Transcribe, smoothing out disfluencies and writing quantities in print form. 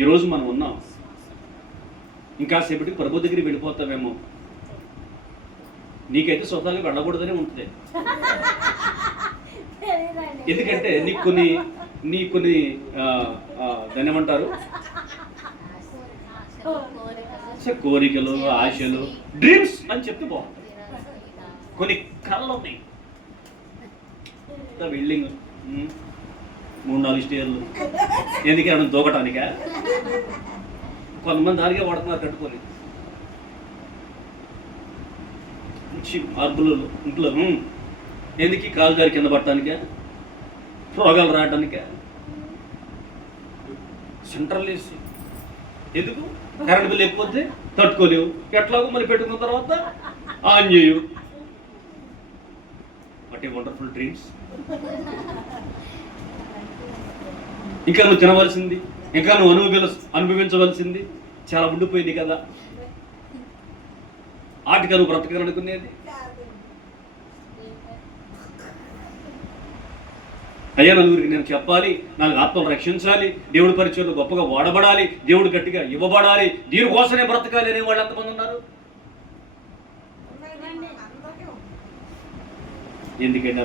ఈరోజు మనం ఉన్నాం. ఇంకా సేపటికి ప్రభు దగ్గరికి వెళ్ళిపోతావేమో. నీకైతే స్వతహాగా వెళ్ళకూడదనే ఉంటుంది. ఎందుకంటే నీ కొన్ని దాన్ని ఏమంటారు, కోరికలు, ఆశలు, డ్రీమ్స్ అని చెప్తే బాగుంటుంది. కొన్ని కళలు ఉన్నాయి, బిల్డింగ్ 3-4 స్టేర్లు ఎందుకు దూకటానికా? కొంతమంది దానికే వాడుతున్నారు కట్టుకొని. మంచి మార్పులు ఇంట్లో ఎందుకు? కాలు జారి కింద పడటానికా? రోగాలు రావడానికా? సెంట్రల్ ఏసీ ఎందుకు? కరెంట్ బిల్ లేకపోతే తట్టుకోలేవు, ఎట్లాగో మళ్ళీ పెట్టుకున్న తర్వాత ఆన్ చేయు. What a wonderful dreams. ఇంకా నువ్వు తినవలసింది, ఇంకా నువ్వు అనుభవించవలసింది చాలా ఉండిపోయింది కదా. ఆటిగా నువ్వు బ్రతకాలనుకునేది. అయ్యా నలుగురికి నేను చెప్పాలి, 4 ఆత్మలు రక్షించాలి, దేవుడి పరిచయంలో గొప్పగా వాడబడాలి, దేవుడు గట్టిగా ఇవ్వబడాలి, దీనికోసమే బ్రతకాలి అనే వాళ్ళు ఎంతమంది ఉన్నారు? ఎందుకంటే